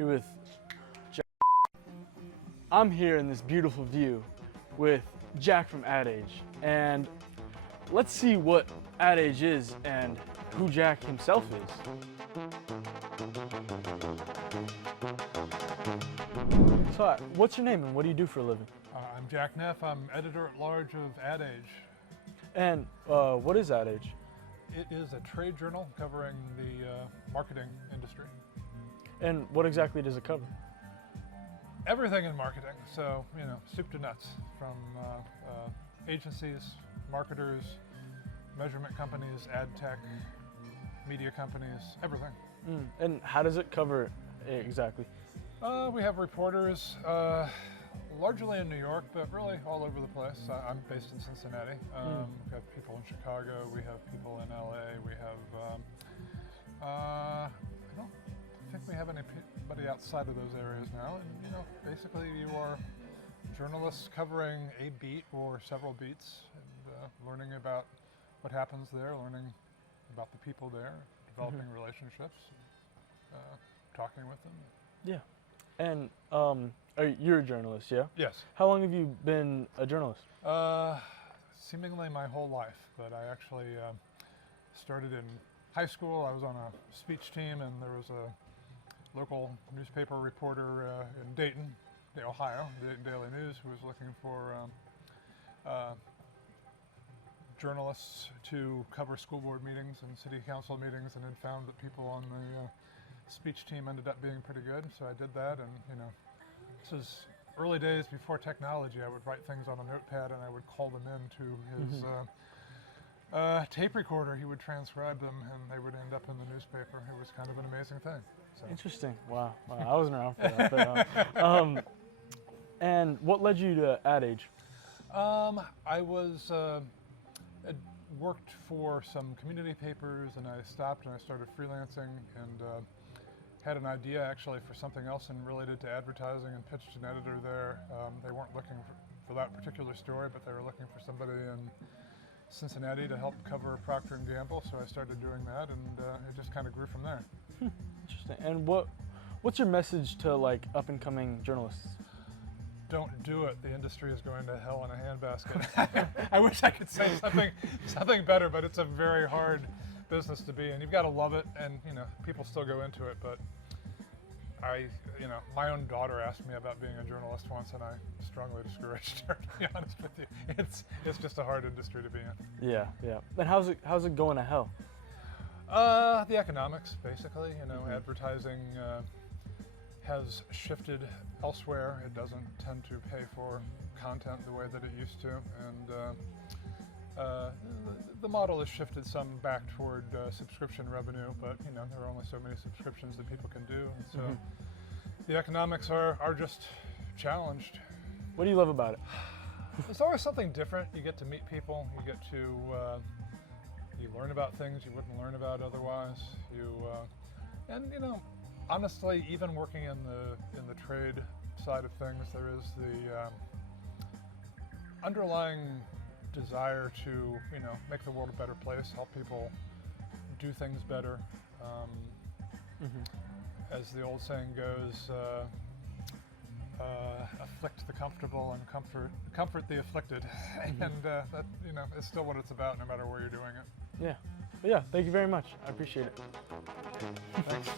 here with Jack. I'm here in this beautiful view with Jack from Ad Age, and let's see what Ad Age is and who Jack himself is. So, what's your name and what do you do for a living? I'm Jack Neff. I'm editor-at-large of Ad Age. And what is Ad Age? It is a trade journal covering the marketing industry. And what exactly does it cover? Everything in marketing, so, you know, soup to nuts, from agencies, marketers, measurement companies, ad tech, media companies, everything. And how does it cover exactly? We have reporters, largely in New York, but really all over the place. I'm based in Cincinnati. We have people in Chicago, we have people in LA, we have, I don't think we have anybody outside of those areas now. And, you know, basically you are journalists covering a beat or several beats and learning about what happens there, learning about the people there, developing relationships, talking with them. Yeah. And you're a journalist, yeah? Yes. How long have you been a journalist? Seemingly my whole life, but I actually started in high school. I was on a speech team, and there was a local newspaper reporter in Dayton, Ohio, Dayton Daily News, who was looking for journalists to cover school board meetings and city council meetings, and had found that people on the speech team ended up being pretty good, so I did that. And, you know, this is early days before technology. I would write things on a notepad and I would call them in to his tape recorder. He would transcribe them and they would end up in the newspaper. It was kind of an amazing thing. So. Interesting. Wow. I wasn't around for that. But, and what led you to Ad Age? I was had worked for some community papers, and I stopped and I started freelancing, and had an idea actually for something else and related to advertising, and pitched an editor there. They weren't looking for that particular story, but they were looking for somebody in Cincinnati to help cover Procter & Gamble, so I started doing that, and it just kind of grew from there. Interesting. And what's your message to like up-and-coming journalists? Don't do it. The industry is going to hell in a handbasket. I wish I could say something better, but it's a very hard business to be in. You've got to love it, and, you know, people still go into it, but my own daughter asked me about being a journalist once, and I strongly discouraged her, to be honest with you. It's just a hard industry to be in. Yeah. And how's it going to hell? The economics, basically. You know, advertising has shifted elsewhere. It doesn't tend to pay for content the way that it used to, and the model has shifted some back toward subscription revenue, but, you know, there are only so many subscriptions that people can do, and so the economics are just challenged. What do you love about it? There's always something different. You get to meet people. You get to you learn about things you wouldn't learn about otherwise. And, you know, honestly, even working in the trade side of things, there is the underlying desire to, you know, make the world a better place, help people do things better. As the old saying goes, afflict the comfortable and comfort the afflicted, and that, you know, is still what it's about, no matter where you're doing it. Yeah. But yeah, thank you very much. I appreciate it. Thanks.